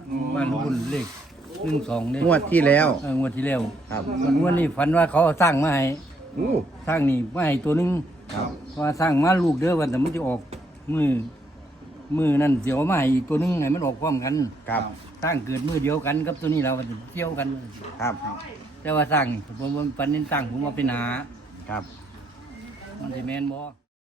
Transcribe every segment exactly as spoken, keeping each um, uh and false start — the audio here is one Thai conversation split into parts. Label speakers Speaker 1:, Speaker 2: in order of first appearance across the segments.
Speaker 1: บ้านบุญเลขหนึ่งสองเนี่ย
Speaker 2: งวดที่แล้ว
Speaker 1: เอองวดที่แล้ว
Speaker 2: ครับ
Speaker 1: งวดนี้ฝันว่าเขาเอาสร้างมาให้
Speaker 2: อู้
Speaker 1: สร้างนี่มาให้ตัวหนึง
Speaker 2: ครับ
Speaker 1: ว่าสร้างมาลูกเด้อวันแต่มันจะออกมือมือนั่นเสียวมาให้อีกตัวหนึงให้มันออกพร้อมกัน
Speaker 2: ครับ
Speaker 1: สร้างเกิดมือเดียวกันกับตัวนี้เราจะเที่ยวกัน
Speaker 2: ครับ
Speaker 1: แต่ว่าสร้างนี่ผมว่าปันนี้สร้างผมว่าเป็นหา
Speaker 2: ครับ
Speaker 1: มันจะแมนบ่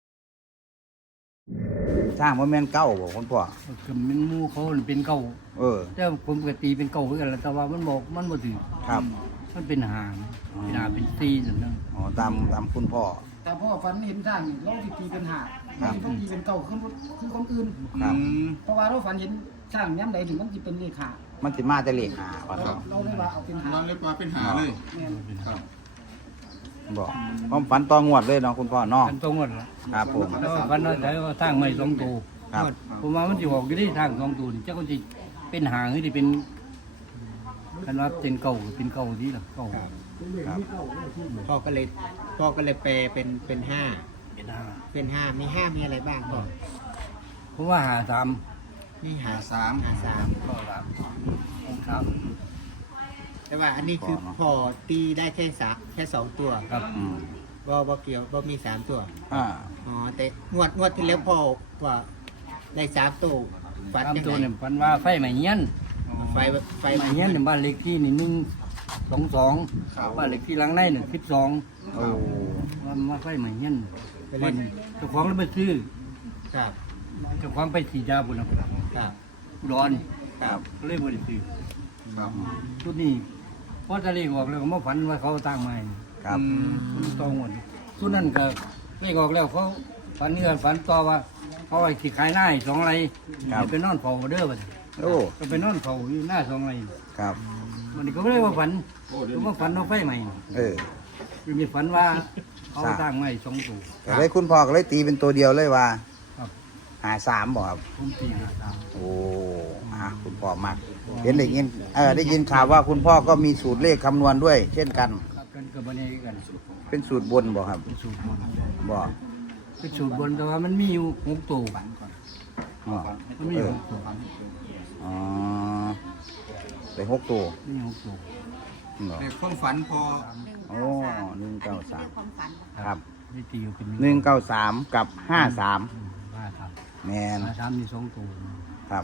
Speaker 2: สร้างว่าแม่นเก้าบ่คุณพ่อ
Speaker 1: คือมันหมูเขาเป็นเก่า
Speaker 2: เออ
Speaker 1: แต่ผมก็ตีเป็นเก่าเหมือนกันแหละแต่ว่ามันบอกมันบ่ถือ
Speaker 2: ครับ
Speaker 1: มันเป็นหางเป็นหางเป็นซีนั่นนะ
Speaker 2: อ๋อตามตามคุณพ่อ
Speaker 3: แต่พ่อฝันเห็นสร้างนี่เราสิตีเป็นหา
Speaker 2: ครับ
Speaker 3: เราสิตีเป็นเก่าคือคือคนอื่น
Speaker 2: ครับ
Speaker 3: เพราะว่าเราฝันเห็นสร้างย้ำใดถึงมันสิเป็นเลขา
Speaker 2: มันสิมาแต่เลขหาว่า
Speaker 3: เรา
Speaker 2: ครับ
Speaker 3: เราเลยว่าเอาเป็นหา
Speaker 4: เราเรียกว่าเป็นหาเลย
Speaker 3: แม่น
Speaker 4: ครับ
Speaker 2: บอกความฝันต่องวดเลยเนาะคุณพ่อเนาะ
Speaker 1: กันตรงหมดละ
Speaker 2: ครับผม
Speaker 1: แล้วพันน้อยใจว่าสร้างใหม่สองตัว
Speaker 2: ครับ
Speaker 1: ผมว่ามันจะออกอยู่ที่ทางสองตัวนี่เจ้าก็จะเป็นหางหรือที่เป็นคันว่าเป็นเก่าเป็นเก่าที่ละเก่า
Speaker 2: ครับ
Speaker 5: พ่อก็เลยพ่อก็เลยแปลเป็นเป็นห้า
Speaker 1: เป็นหาง
Speaker 5: เป็นห้ามีห้ามีอะไรบ้างพ่อ
Speaker 1: ผมว่าหาสาม
Speaker 5: นี่หา
Speaker 4: สาม
Speaker 5: หาสาม
Speaker 1: ก็สามสาม
Speaker 5: แต่ว่าอันนี้คือพ่อตีได้แค่สามแค่สองตัว
Speaker 1: ครับ
Speaker 2: อืม
Speaker 5: บ่บ่เกี่ยวบ่มีสามตัว
Speaker 2: อ่า
Speaker 5: อ๋อแต่งวดงวดที่แล้วพ่อว่าได้สามตัวฝัน
Speaker 1: สาม
Speaker 5: ยัง
Speaker 1: ตัว
Speaker 5: ไง
Speaker 1: เนี่ยพันว่าไฟใหม่เงี้ยน
Speaker 5: ไฟไฟ
Speaker 1: ไฟใหม่เงี้ยนเนี่ยบ้านเล็กที่นี่หนึ่งสองสองบ้านเล็กที่หลังในหนึ่งสิบสอง
Speaker 2: โอ้
Speaker 1: ว่ามาไฟใหม่เงี้ยน
Speaker 5: ไป
Speaker 1: มั
Speaker 5: เล่
Speaker 1: น
Speaker 5: น
Speaker 1: เจ้าของแล้วไปซื้อ
Speaker 5: ครับ
Speaker 1: เจ้าของไปสีดาบุญ
Speaker 5: ครับ
Speaker 1: อุดร
Speaker 5: ครับ
Speaker 1: ก็เลยบริสุทธิ์
Speaker 4: ครับ
Speaker 1: ชุดนี้พอทะเลออกแล้วก็มาฝันว่าเขาตั้งใหม่
Speaker 2: ครับ
Speaker 1: มันตองหมดชุดนั้นก็เลขออกแล้วเขาฝันนี่กันฝันต่อว่าเขาไอ้ที่ขายหน้าให้สองไรไปนอนเฝ้าเด้อไป
Speaker 2: โอ้
Speaker 1: ก็ไปนอนเฝ้าอยู่หน้าสองไร
Speaker 2: ครับ
Speaker 1: มันก็ไม่ได้ว่าฝันก็ว่าฝันว่าไฟใหม่
Speaker 2: เออ
Speaker 1: คือมีฝันว่าเขาตั้งใหม่สองตัว
Speaker 2: ก็เลยคุณพ่อก็เลยตีเป็นตัวเดียวเลยว่า
Speaker 1: ครับ
Speaker 2: หาสามบ่ครับ
Speaker 1: ผมตีหาตาม
Speaker 2: โอ้อ่ะคุณพ่อมักเห็นได้ยินเออได้ยินข่าวว่าคุณพ่อก็มีสูตรเลขคำนวณด้วย เช่นกัน
Speaker 1: ครับกันกับบันเองกัน
Speaker 2: เป็นสูตรบนบ่ครับ
Speaker 1: เป็นสูตรบน
Speaker 2: บ่
Speaker 1: เป็นสูตรบนแต่ว่ามันมีอยู่หกตัว
Speaker 2: อ๋อ
Speaker 1: มันมีอยู่หกตัว
Speaker 2: อ๋อได้หกตัว
Speaker 1: มีหกตัว
Speaker 2: เหรอ
Speaker 4: ในความฝันพอ
Speaker 2: โอ้หนึ่งเก้าสามครับ
Speaker 1: นี่ตีอยู่เป็น
Speaker 2: หนึ่งเก้าสามกับห้าสาม
Speaker 1: ห้าสาม
Speaker 2: แมน
Speaker 1: ห้าสามมีสองตัว
Speaker 2: ครับ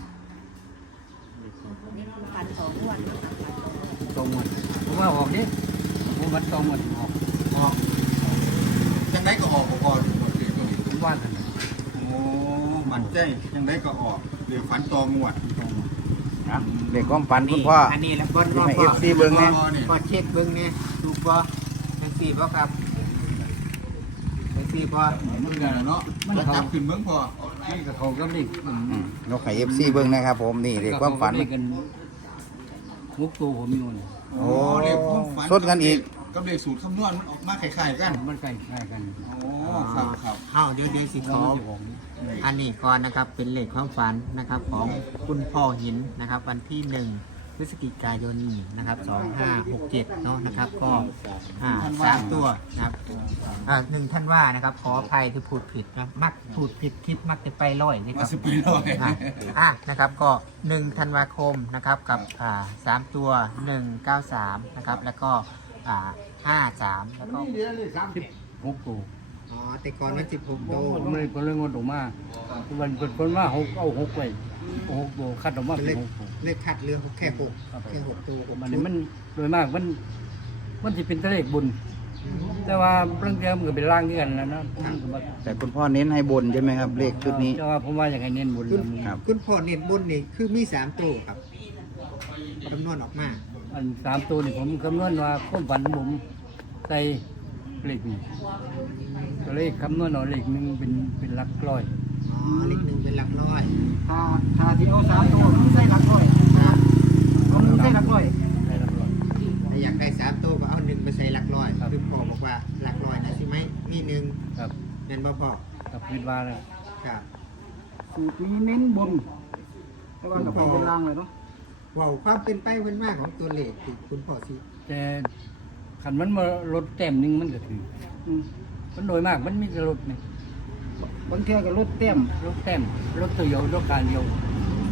Speaker 1: ตรงหมดผมว่าออกดิผมวัดตรงหมดออก
Speaker 4: ออกยังไงก็ออกก่อนหมดเลยตัวนี้
Speaker 1: ผมว่ากัน
Speaker 4: โอ้มันใจยังไงก็ออกเดี๋ยวฝันตองวด
Speaker 1: ตรงหมด
Speaker 2: นะเด็กความฝันคุณพ่อ
Speaker 5: อันนี้แล้วบน
Speaker 2: ที่
Speaker 5: ว่า
Speaker 2: ให้
Speaker 5: พ่
Speaker 2: เอ
Speaker 5: อ
Speaker 2: ฟซีเบิ้งเนี่ย
Speaker 5: พ่อเช็คเบิ้งเนี่ยถูกบ่จังสี่บ่ครับจังสี่บ่
Speaker 4: มันได้แล้วเนาะแล้วจับขึ้นเบื้องพอ
Speaker 1: นี่กับเขาก็เด็ก
Speaker 2: อืมนกไข่เอฟซีเบิ้งนะครับผมนี่เด็กความฝัน
Speaker 1: กันมุกตัวผมอยู่นี่
Speaker 2: โอ้
Speaker 4: เรียกความฝัน
Speaker 2: สดกันอีก
Speaker 4: ก็เรียกสูตรคำนวณมันออกมาคล้ายๆกัน
Speaker 1: มันใกล้ใกล้กัน
Speaker 4: โอ้ครับครับ
Speaker 5: เอ้าเดี๋ยวเดี๋ยวสิข
Speaker 1: แล้ว
Speaker 5: อ
Speaker 1: มันจะออกนี่
Speaker 5: อันนี้ก่อนนะครับเป็นเลขความฝันนะครับของคุณพ่อหินนะครับ วันที่หนึ่งพฤศจิกายนนี้นะครับสองห้าหกเจ็ดเนาะนะครับ ก็อ่าสามตัวนะครับอ่าหนึ่งท่านว่านะครับขออภัยที่พูดผิดนะมักพูดผิดคิดมักจะไปร้อยนะค
Speaker 4: มา
Speaker 5: รับ
Speaker 4: สิบปีหน่อย
Speaker 5: อ่ะอ่ะนะครับก็หนึ่งธันวาคมนะครับกับอ่าสามตัวหนึ่งเก้าสามนะครับแล้วก็อ่าห้าสามแล้วก็
Speaker 1: หกตัว
Speaker 5: อ๋อแต่ก่อนมันสิบหกโต
Speaker 1: ผมเลยคนเรื่องงดออกมามันเป็นคนว่าหกเอาหกไปหกตัวคัดออกมา
Speaker 5: เล
Speaker 1: เป็น
Speaker 5: ข
Speaker 1: หกตัว
Speaker 5: เลขคัดเรื่องแค่หกแค่หกตัว
Speaker 1: มันนี่มันโดยมากมันมันจะเป็นตัวเลขบุญ แต่ว่าเรื่องเดียวมันก็เป็นร่างที่กันแล้วนะมันก็บ่
Speaker 2: แต่คุณพ่อเน้นให้บนใช่ไหมครับ เลขชุดนี้
Speaker 1: แต่ว่าผมว่าอย่างไรเน้นบุญ
Speaker 5: คุณ
Speaker 1: แล้วมึง
Speaker 2: ครับ
Speaker 5: คุณพ่อเน็ตบนนี่คือมีสามตัวครับคำนวณออกมา
Speaker 1: อันสามตัวนี่ผมคำนวณว่าความฝันของผมใส่เลขนี่ก็เลขคำนวณเอาเลขหนึ่งเป็นเป็นหลักร้อย
Speaker 5: อ๋อเลขหนึ่งเป็นหลักร้อย
Speaker 3: ถ้าถ้าที่เอาสามตัวมันใส่หลักร้อย
Speaker 5: ครับ
Speaker 3: เอาหนึ่งใส่หลักร้อย
Speaker 1: ได้หลักร้อย
Speaker 5: ถ้าอยากได้สามตัวก็เอาหนึ่งไปใส่หลักร้อย
Speaker 1: ครับ
Speaker 5: คือพ่อบอกว่าหลักร้อยนะใช่ไหมมีหนึ่ง
Speaker 1: ครับ
Speaker 5: เน้นบ่พ่อ
Speaker 1: กับคิดว่าเลย
Speaker 5: ครับ
Speaker 3: สูตรนี้เน้นบน แต่ว่ากับไปเป็นล่างเลยเนาะ
Speaker 5: ว่าความเป็นไปเป็นมาของตัวเลขที่คุณพ่อสิ
Speaker 1: แต่ขันมันมาลดแต้มหนึงมันก็ถือ
Speaker 3: อืม
Speaker 1: มันโดยมากมันมีแต่ลดนี่
Speaker 3: บางเทีก็ลดเต็ม
Speaker 1: ลดแต้มลดตัวเดียวลดการเดียว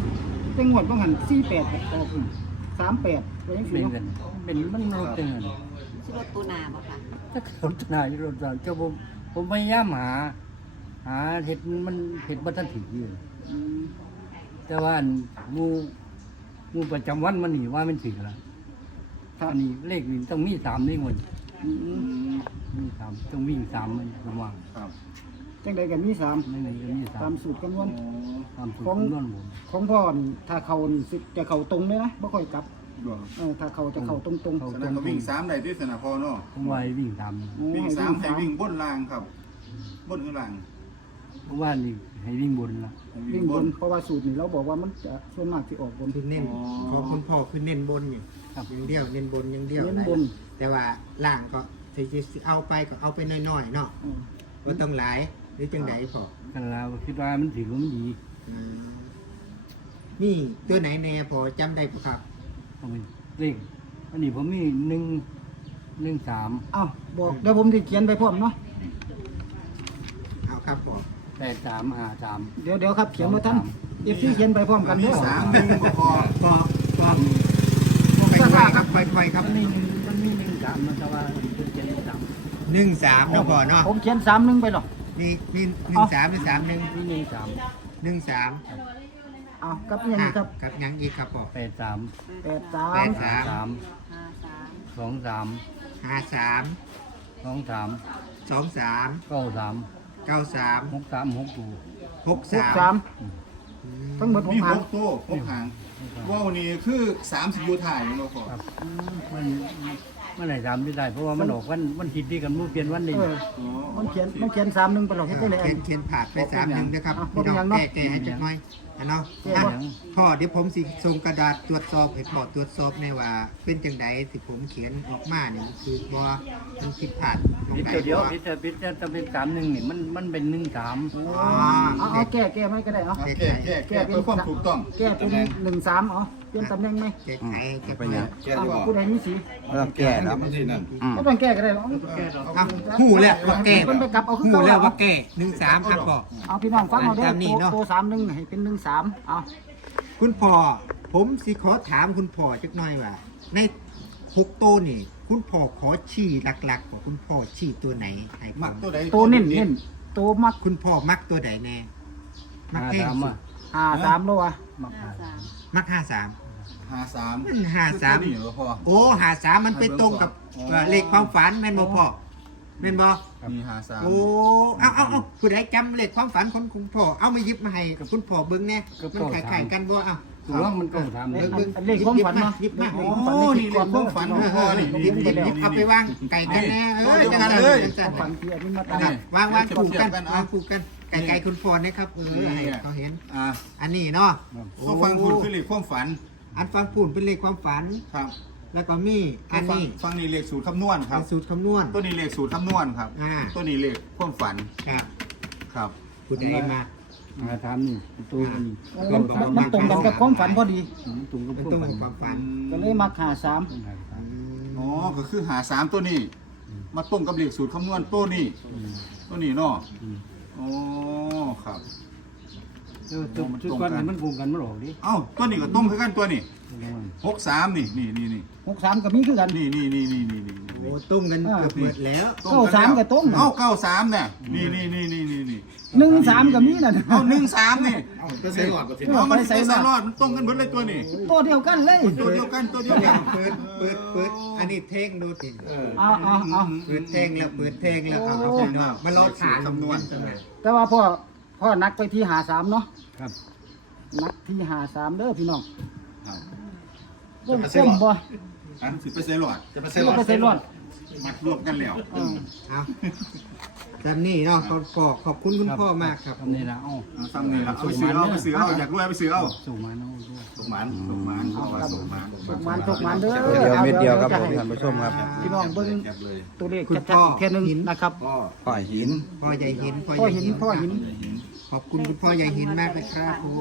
Speaker 3: แต่งวดบ่หันสี่แปดออกสามแปดก็ยังสิ
Speaker 1: เป็น
Speaker 3: เนาะ
Speaker 1: กันเป็นมันรถจังไง
Speaker 6: ชื่อรถตูนาบ่ค่ะ
Speaker 1: ถ้าเขาตนายรถเจ้าผมผมพยายามหา หาเห็ดมันเห็ดบัตรถีอยู่
Speaker 3: อืม
Speaker 1: แต่ว่าอันหมูหมูประจำวันมันนี่ว่ามันถึงแล้วอันนี้เลขนี่ต้องมีสามนี่หมด
Speaker 3: อืม
Speaker 1: มีสามต้องวิ่งสามมันผมว่า
Speaker 4: ครับ
Speaker 3: จังใดก็มีสาม
Speaker 1: ไม่ไหนก็มีสา
Speaker 3: ตาม มสูตรคำนวณ
Speaker 1: ตามสูตร
Speaker 3: ของ
Speaker 1: คำนวณผม
Speaker 3: ของพ่อนี่ถ้าเขานี่สิจะเข้าตรงเลยนะบ่ค่อยกลับ
Speaker 4: บ่
Speaker 3: เออถ้าเขาจะเข้าตรงๆ
Speaker 1: เขา
Speaker 4: แสดงว่าวิ่งสามได้ที่สนามพอเนาะ
Speaker 1: ผมว่าให้วิ่งสาม
Speaker 3: โอ้
Speaker 4: วิ่ง
Speaker 3: ให้
Speaker 4: สาม
Speaker 3: วิ่ง
Speaker 4: ให้
Speaker 3: สาม
Speaker 4: วิ่งบนล่างครับ บนหรือล่าง
Speaker 1: ผมว่านี่ให้วิ่งบนละ
Speaker 4: ให้
Speaker 3: วิ่งบนเพราะว่าสูตรนี่เราบอกว่ามันจะส่วนมากที่ออกบน
Speaker 5: คือเน้นของคุณพ่อคือเน้นบนอยู่อย่างเดียวเน้นบนอย่างเดียว
Speaker 3: เน้นบน
Speaker 5: แต่ว่าล่างก็สิเอาไปก็เอาไปน้อยๆเนาะ
Speaker 3: อืม
Speaker 5: บ่ต้องหลายหรือจังไดพอ
Speaker 1: กันแล้วคิดว่ามันถึงมันดี
Speaker 5: อืมนี่ตัวไหนแน่พอจำได้ปะครับ
Speaker 1: เอาไปเลขอันนี้ผมมีหนึ่งหนึ่งสาม
Speaker 3: อ้าวบอกเดี๋ยวผมจะเขียนไปพร้อมเนาะ
Speaker 5: เอาครับพอ
Speaker 1: แปดสามห้าสาม
Speaker 3: เดี๋ยวเดี๋ยวครับเขียนมาท่านเอฟซีเขียนไปพร้อมกัน
Speaker 4: มี
Speaker 3: เด้อ
Speaker 4: สามหนึ่งบ่พอ
Speaker 5: พอพอค่อยๆครับค่อยๆครับ
Speaker 1: มันมีหนึ่งมันมีหนึ่งสามนะแต่ว่ามันเป็นเจ็ดสาม
Speaker 5: หนึ่งสามเนาะพอเนาะ
Speaker 3: ผมเขียนสามหนึ่งไปหรอ
Speaker 5: มีมีหนึ่งสามหรือสามหนึ่ง
Speaker 1: มีหนึ่งสาม
Speaker 5: หนึ่งสาม
Speaker 3: อ้าวกับยัง
Speaker 5: อ่ะ
Speaker 3: นี่ครับ
Speaker 5: กับยังอีกครับพอ
Speaker 1: แปดสาม
Speaker 3: แปดสา
Speaker 5: แป
Speaker 3: ม
Speaker 5: ดสาม
Speaker 1: สาม
Speaker 6: ห้าสาม
Speaker 1: สองสาม
Speaker 5: ห้าสาม
Speaker 1: สองสาม
Speaker 5: สองสาม
Speaker 1: เก้าสาม
Speaker 5: เก้าสาม
Speaker 1: หกสามหกตัว
Speaker 5: หก
Speaker 3: สิบ
Speaker 5: สาม
Speaker 3: สามทั้งหมดห
Speaker 4: มี
Speaker 3: ก
Speaker 4: ห
Speaker 3: หาง
Speaker 4: กตัวหกหางว่าวนี่คือสามสิบยูถ่ายเนาะพอ
Speaker 1: ครับมันมันไหนสามไม่ได้ เพราะว่ามันออกวันวันคิดดีกันมู่เปลี่ยนวันนี้
Speaker 3: เออ
Speaker 4: อ๋อ
Speaker 3: มันเขียนมันเขียนสามหนึ่งไปหรอ
Speaker 5: เขี
Speaker 3: เห็นได้เลย
Speaker 5: ยนเขียนผ่านไปสามหนึ่งนะครับ
Speaker 3: อ่ะ
Speaker 5: พี่น้อง
Speaker 3: บ่เป็นหยังเนาะ
Speaker 5: แก้ๆให้จักหน่อยอันเนาะ
Speaker 3: แก้
Speaker 5: อ่ะ
Speaker 3: บ่
Speaker 5: พ่อเดี๋ยวผมสิส่งกระดาษตรวจสอบให้พ่อตรวจสอบในว่า เป็นจังใดที่ผมเขียนออกมาเนี่ยมันคือบ่มันผิดพลาดตรง
Speaker 1: พิษ
Speaker 5: ไหน
Speaker 1: เดียว
Speaker 5: บ่
Speaker 1: พิษพิษจะเป็นสามหนึ่งนี่มันมันเป็นหนึ่งสาม
Speaker 5: อ๋อ
Speaker 3: เอาเอาแก้แก้ไม่ก็ได้เอา
Speaker 4: แก้แก้แก้เพื่อความถูกต้อง
Speaker 3: แก้เป็นหนึ่งสามเอาเปลี่ยนตำแหน่งไหม
Speaker 5: แก้ไขจัก
Speaker 2: ไป
Speaker 5: หน่อย
Speaker 2: เนี่ย
Speaker 3: เอาผู้ใดมีสี
Speaker 2: เริ่มแก่แล้ว อืม
Speaker 3: ก็ต้องแก้ก็ได้หรอก
Speaker 5: เอ้าหูแล้วว่าแก้
Speaker 3: มันไปกลับเอาขึ้น
Speaker 5: หู
Speaker 3: เก่า
Speaker 5: แล้ว
Speaker 3: เอา
Speaker 5: ว่าแก้หนึ่งสามครับพ่อ
Speaker 3: เอาพี่น้องฟังเอาเด้อ
Speaker 5: ตามนี้เนาะ
Speaker 3: โตสามหนึ่งให้เป็นหนึ่งสามเอา
Speaker 5: คุณพ่อผมสิขอถามคุณพ่อจักหน่อยว่า ในหกโตวนี่ คุณพ่อขอชี้หลักๆว่าคุณพ่อชี้ตัวไหนให้ผ
Speaker 4: มักตัวใด
Speaker 3: โตเน้นเน้นโตมัก
Speaker 5: คุณพ่อมักตัวใดแน่มัก
Speaker 1: ห้า
Speaker 5: แห้ง
Speaker 1: สาม
Speaker 5: สุ
Speaker 1: อ่ะ
Speaker 5: ด
Speaker 3: ห้าสามแล้ววะ
Speaker 1: มัก
Speaker 6: ห้า
Speaker 1: ห้า
Speaker 6: สาม
Speaker 5: มักห้าสาม
Speaker 4: หาสาม
Speaker 5: มันห้าสาม
Speaker 4: นี่เหรอพอ
Speaker 5: โอ้หาสามมันไปตรงกับ
Speaker 4: อ๋อ
Speaker 5: เอ่อเลขความฝันแม่นบ่พ่อแม่นบ่
Speaker 4: มีหาสาม
Speaker 5: โอ้เอาเอาเอาผู้ใดจำเลขความฝันของคุณพ่อเอามาหยิบมาให้กับคุณพ่อเบิ่งแน่มันคล้ายๆกันบ่เอา
Speaker 1: ตัวมันก็ทำ
Speaker 5: เบิ่งเบิ่ง
Speaker 3: เลขความฝันเนาะ
Speaker 5: หยิบมา
Speaker 3: เล
Speaker 5: โอ้
Speaker 3: ขความฝัน
Speaker 5: นี่
Speaker 3: เล
Speaker 5: เล
Speaker 3: ข
Speaker 5: ข
Speaker 3: ความฝัน
Speaker 4: นี่
Speaker 5: หยิบหยิบหยิบเอาไปวางไก่กันแน่เออจังซั่นจัง
Speaker 3: ความฝั
Speaker 5: ซั่
Speaker 3: น
Speaker 5: น
Speaker 3: ที่อันนี้มาตาม
Speaker 5: อ่ะวางวางคู่กัน
Speaker 4: เทียบกันเอา
Speaker 5: วางคู่กันไก่ไก่คุณพ่อนะครับเออให้เขาเห็น
Speaker 4: อ่า
Speaker 5: อันนี้เนาะ
Speaker 4: ก็ฟังคุณคือเลขความฝัน
Speaker 5: อันฟังพูนเป็นเลขความฝัน
Speaker 4: ครับ
Speaker 5: แล้วก็มีอัน
Speaker 4: ฟัง
Speaker 5: นี้
Speaker 4: ฟังนี่เลขสูตรคำนวณค
Speaker 5: เป็
Speaker 4: รับ
Speaker 5: นสูตรคำนวณ
Speaker 4: ตัวนี้เลขสูตรคำนวณครับ
Speaker 5: อ่า
Speaker 4: ตัวนี้เลขความฝัน
Speaker 5: ครับ
Speaker 4: ครับ
Speaker 5: ผู้ใดมา
Speaker 1: มาทำนี่ตัวนี้
Speaker 3: มันมันตรงกันกับความฝันพอดี
Speaker 1: ตรงกับ
Speaker 5: เป็น
Speaker 1: พว
Speaker 5: ตร
Speaker 1: ก
Speaker 5: ง
Speaker 1: มัน
Speaker 5: กับความฝัน
Speaker 3: ก็เลยมาหาสาม
Speaker 4: อ๋อ ก็คือหาสามตัวนี้ มาตรงกับเลขสูตรคำนวณตัวนี้ ตัวนี้เนาะอ๋อ ครับ
Speaker 1: จุดจุดก้อนนี่มันโกงกันมันหลอกดิ
Speaker 4: เอ้า ตัวนี้ก็ตรงคือกันตัวนี้หกสามนี่นี่นี่นี่
Speaker 3: หกสามก็มีคือกัน
Speaker 4: นี่นี่นี่นี่นี่นี่
Speaker 5: โอ้ตุ้มกันเกือบหมดแล้ว
Speaker 4: ตรงนแล้ว
Speaker 3: เก้าสามก็ตรงนะ
Speaker 4: เอ้าเก้าสามเนี่ยนี่นี่นี่นี่นี่นี่
Speaker 3: หนึ่งสามก็มีนั่น
Speaker 4: เอ้าหนึ่งสามนี่
Speaker 3: เอ
Speaker 4: เอ้า
Speaker 3: อ
Speaker 4: มัน
Speaker 3: ไป
Speaker 4: ใส่
Speaker 3: ใส่
Speaker 4: ส
Speaker 3: มา
Speaker 4: ลอดมันตรงกันหมดเลยตัวนี้
Speaker 3: ตัวเดียวกันเลย
Speaker 4: ตัวเดียวกันตัวเดียวกัน
Speaker 5: เปิดเปิดเปิดอันนี้เท่งดูสิ
Speaker 3: เอาเอาเอา
Speaker 5: เปิดเท่งแล้วเปิดเท่งแล้วเอาเอาพี่น้องมาลดฐาน
Speaker 4: คำนวณ
Speaker 3: แต่ว่าพ่อพ่อนักไปที่หาสามเนาะ
Speaker 1: ครับ
Speaker 3: นักที่หาสามเด้อพี่น้อง
Speaker 4: ครับ
Speaker 3: ก้มก้มบ่
Speaker 4: อันสิไปใส่หลอด
Speaker 3: จะไปใส่รอด
Speaker 4: มัดรวมกันแล้ว
Speaker 3: เออ
Speaker 5: เอาจำนี่เนาะขอขอขอบคุณคุณพ่อมากครับ
Speaker 1: ทำนี่ละเอ้า
Speaker 4: เอาซ้ำนี่ละเอาไปซื้อเอาไปซื้อเอาอยากรวยไปซื้อเอา
Speaker 1: ส่งมาเนาะด้วย
Speaker 4: ส่งหมันส่งหมันเอาว่าส่งหมัน
Speaker 3: ตกมันตกมันเด้อ
Speaker 2: เม็ดเดียวเม็ดเดียวครับ
Speaker 3: จะ
Speaker 2: ผม
Speaker 3: ให้
Speaker 2: ท่านผู้ชมครับ
Speaker 3: พี่น้องเบิ่ง
Speaker 4: แก็บเลย
Speaker 3: ตัวเลข
Speaker 5: คุณ
Speaker 3: จัด
Speaker 5: พ่อ
Speaker 3: ๆแค่หนึงนะครับ
Speaker 4: พ่อ
Speaker 2: พ่อหิน
Speaker 5: พ่อใหญ่หิน
Speaker 3: พ่อหินพ่อหิน
Speaker 5: ขอบคุณคุณพ่อใหญ่หินมากเลยครับผม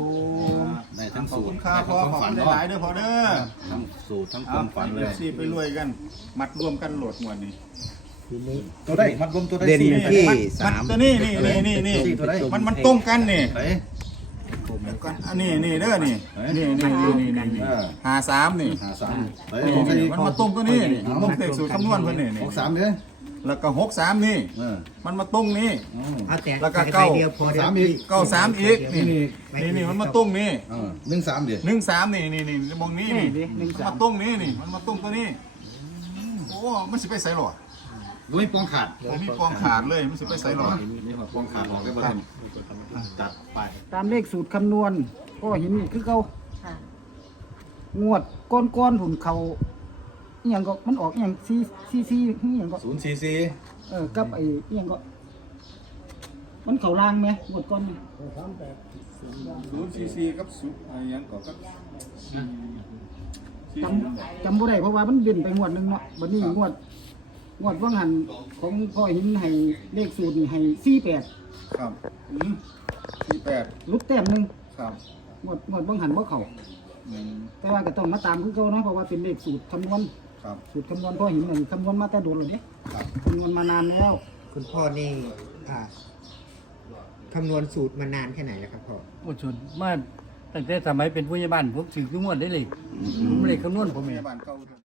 Speaker 7: ได้ทั้ง
Speaker 4: ขอบ
Speaker 7: สู
Speaker 4: คุ
Speaker 7: ต
Speaker 4: ณ
Speaker 7: ร
Speaker 4: ค่าพ่อขอบคุณหลายๆเด้อพ่อเด้อ
Speaker 7: ทั้งสูตรทั้งค
Speaker 4: เอา
Speaker 7: วามฝันเลย
Speaker 4: ซีไปรวยกัน มัดรวมกันโหลดงวดนี้
Speaker 5: ทีนี้
Speaker 7: ตัวได้มัดรวมตัวได้
Speaker 2: เด่น
Speaker 7: สี่
Speaker 2: ที่
Speaker 4: มัด
Speaker 2: สาม
Speaker 4: ตัวนี้นี่นี่นี่นี่
Speaker 7: สี่ตัวได้
Speaker 4: มันมันตรงกันนี่
Speaker 7: ไหน
Speaker 4: อันนี้นี่เด้อนี่นี่นี่นี่นี่นี่
Speaker 7: เออ
Speaker 4: หาสามนี่
Speaker 7: หาสามเฮ้ย
Speaker 4: นี่นี่มันมาตรงตัวนี้นี่ตรงเลขสูตรคำนวณเพิ่นนี่นี่
Speaker 7: หกสามเด้อ
Speaker 4: แล้วก็หกสามนี่
Speaker 7: เออ
Speaker 4: มันมาตรงนี้
Speaker 7: อ๋อ
Speaker 5: เอาแต่
Speaker 4: แล้วก็
Speaker 5: ใส่
Speaker 4: เก้า
Speaker 5: ใบเดียวพอเดี๋ยว
Speaker 7: สามอีก
Speaker 4: เก้าสามอีกนี่นี่นี่มันมาตรงนี้
Speaker 7: เออหนึ่งสามเด้อ
Speaker 4: หนึ่งสามนี่นี่นี่มองนี้
Speaker 3: นี่
Speaker 4: นี่
Speaker 3: ดิหนึ่ง
Speaker 4: มัน
Speaker 3: สาม
Speaker 4: มาตรงนี้นี่มันมาตรงตัวนี้โอ้มันสิไปใส่หรอ
Speaker 7: ดูให้ปองขาด
Speaker 4: ผมมีปองขาดเลยมันสิไปใส่หรอ
Speaker 7: นี่ปองขาดออกได้บ่ทันจัดไป
Speaker 3: ตามเลขสูตรคำนวณพ่อหินนี่คือเขา
Speaker 6: ค่ะ
Speaker 3: งวดก้อนก้อนๆผุนเขาอหย่างก็มันออกอหย่างซีซีซีอหย่างก็
Speaker 7: ศูนย์สี่สี่
Speaker 3: เออกับไอ้อหย่างก็ มันเขาลางไหมงวดก้อนนี่
Speaker 4: ศูนย์ซีซีกับศูนย์อะไรยังก็กับ
Speaker 3: จำจำบ่ได้เพราะว่ามันเด่นไปงวดหนึงเนาะบัดนี้งวดงวดว่างหันของพ่อหินให้เลขสูตรนี่ให้สี่แปด
Speaker 4: ครับอืมสี่แปด
Speaker 3: ลุดแต้มหนึง
Speaker 4: ครับ
Speaker 3: งวดงวดว่างหันบ่เข้า
Speaker 4: อืม
Speaker 3: แต่ว่าก็ต้องมาตามคือเก่าเนาะเพราะว่าเป็นเลขสูตรคำนวณ
Speaker 4: ครับ
Speaker 3: สูตรคำนวณพ่อหินนั่นคำนวณมาแต่โดนแล้วเด้
Speaker 4: ครับ
Speaker 3: คำนวณมานานแล้ว
Speaker 5: คุณพ่อนี่อ่าคำนวณสูตรมานานแค่ไหนแล้วครับพ่อ
Speaker 1: โอ้ชนมาตั้งแต่สมัยเป็นผู้ใหญ่บ้านผมสื่อทุกงวดได้เลยผมเลยคำนวณผมเอง
Speaker 4: บ้านเก่า